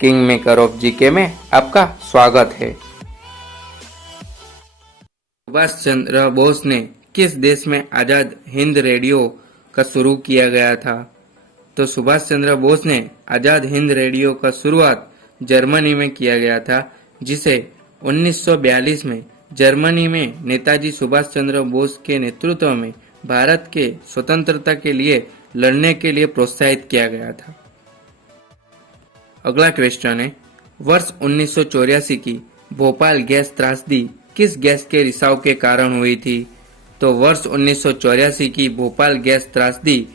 King maker of GK में आपका स्वागत है। सुभाष चंद्र बोस ने किस देश में आजाद हिंद रेडियो का शुरू किया गया था? तो सुभाष चंद्र बोस ने आजाद हिंद रेडियो का शुरुआत जर्मनी में किया गया था, जिसे 1942 में जर्मनी में नेताजी सुभाष चंद्र बोस के नेतृत्व में भारत के स्वतंत्रता के लिए लड़ने के लिए प्रोत्साहित किया गया था। अगला क्वेश्चन है, वर्ष 1984 की भोपाल गैस त्रासदी किस गैस के रिसाव के कारण हुई थी? तो वर्ष 1984 की भोपाल गैस त्रासदी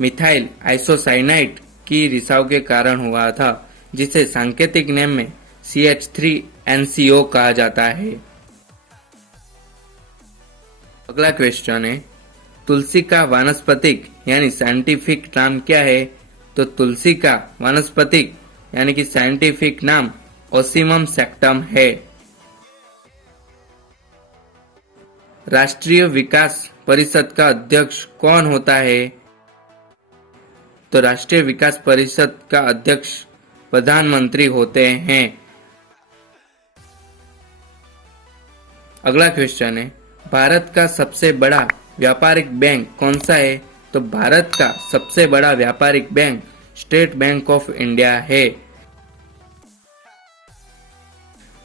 मिथाइल आइसोसाइनाइड की रिसाव के कारण हुआ था, जिसे सांकेतिक नाम में CH3NCO कहा जाता है। अगला क्वेश्चन है, तुलसी का वानस्पतिक यानी साइंटिफिक नाम क्या है? तो तुलसी का वानस्पतिक यानी कि साइंटिफिक नाम ओसिमम सैक्टम है। राष्ट्रीय विकास परिषद का अध्यक्ष कौन होता है? तो राष्ट्रीय विकास परिषद का अध्यक्ष प्रधानमंत्री होते हैं। अगला क्वेश्चन है, भारत का सबसे बड़ा व्यापारिक बैंक कौन सा है? तो भारत का सबसे बड़ा व्यापारिक bank state bank of India है।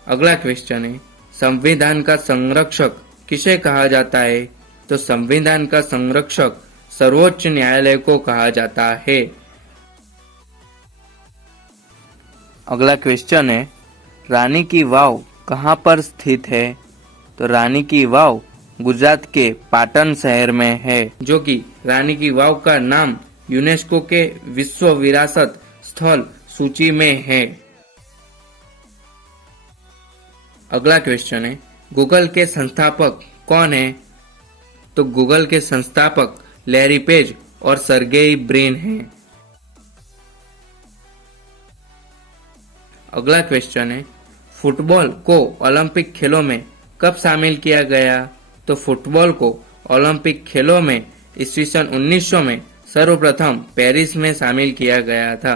अगला क्वेश्चन है, संविधान का संरक्षक किसे कहा जाता है? तो संविधान का संरक्षक सर्वोच्च न्यायालय को कहा जाता है। अगला क्वेश्चन है, रानी की वाव कहाँ पर स्थित है? तो रानी की वाव गुजरात के पाटन शहर में है, जो कि रानी की वाव का नाम यूनेस्को के विश्व विरासत स्थल सूची में है। अगला क्वेश्चन है, गूगल के संस्थापक कौन है? तो गूगल के संस्थापक लैरी पेज और सर्गेई ब्रिन हैं। अगला क्वेश्चन है, फुटबॉल को ओलंपिक खेलों में कब शामिल किया गया? तो फुटबॉल को ओलंपिक खेलों में ईस्वी सन 1900 में सर्वप्रथम पेरिस में शामिल किया गया था।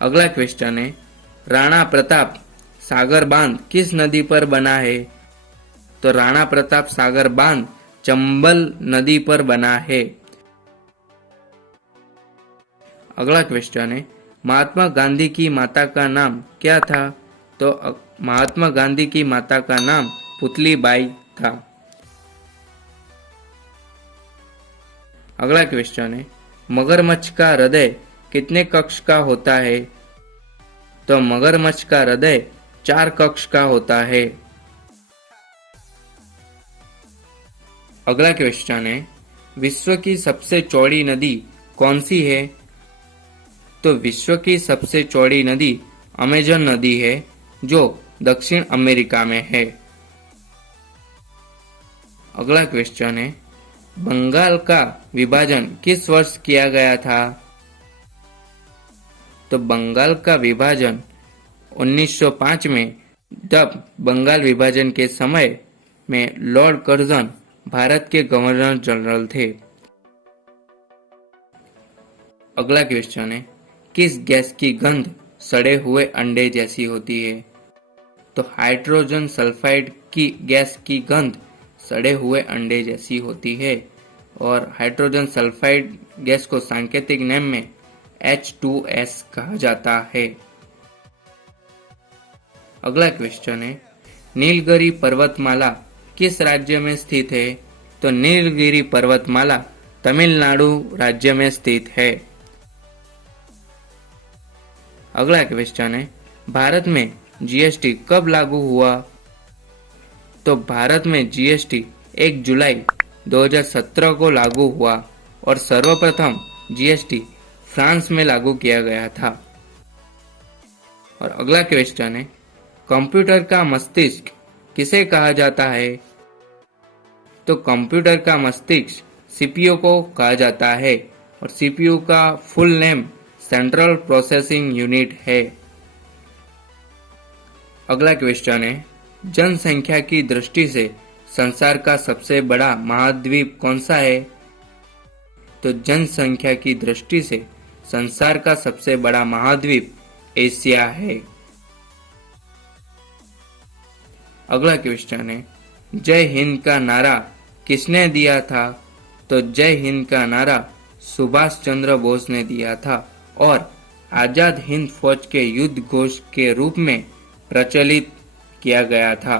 अगला क्वेश्चन है, राणा प्रताप सागर बांध किस नदी पर बना है? तो राणा प्रताप सागर बांध चंबल नदी पर बना है। अगला क्वेश्चन है, महात्मा गांधी की माता का नाम क्या था? तो महात्मा गांधी की माता का नाम पुतलीबाई था। अगला क्वेश्चन है, मगरमच्छ का हृदय कितने कक्ष का होता है? तो मगरमच्छ का हृदय 4 कक्ष का होता है। अगला क्वेश्चन है, विश्व की सबसे चौड़ी नदी कौन सी है? तो विश्व की सबसे चौड़ी नदी अमेजन नदी है, जो दक्षिण अमेरिका में है। अगला क्वेश्चन है, बंगाल का विभाजन किस वर्ष किया गया था? तो बंगाल का विभाजन 1905 में, जब बंगाल विभाजन के समय में लॉर्ड कर्जन भारत के गवर्नर जनरल थे। अगला क्वेश्चन है, किस गैस की गंध सड़े हुए अंडे जैसी होती है? तो हाइड्रोजन सल्फाइड की गैस की गंध सड़े हुए अंडे जैसी होती है, और हाइड्रोजन सल्फाइड गैस को सांकेतिक नाम में H2S कहा जाता है। अगला क्वेश्चन है, नीलगिरी पर्वतमाला किस राज्य में स्थित है? तो नीलगिरी पर्वतमाला तमिलनाडु राज्य में स्थित है। अगला क्वेश्चन है, भारत में GST कब लागू हुआ? तो भारत में GST 1 जुलाई 2017 को लागू हुआ, और सर्वप्रथम GST फ्रांस में लागू किया गया था। और अगला क्वेश्चन है, कंप्यूटर का मस्तिष्क किसे कहा जाता है? तो कंप्यूटर का मस्तिष्क CPU को कहा जाता है, और CPU का full name central processing unit है। अगला क्वेश्चन है, जनसंख्या की दृष्टि से संसार का सबसे बड़ा महाद्वीप कौन सा है? तो जनसंख्या की दृष्टि से संसार का सबसे बड़ा महाद्वीप एशिया है। अगला क्वेश्चन है, जय हिंद का नारा किसने दिया था? तो जय हिंद का नारा सुभाष चंद्र बोस ने दिया था और आजाद हिंद फौज के युद्ध घोष के रूप में प्रचलित किया गया था।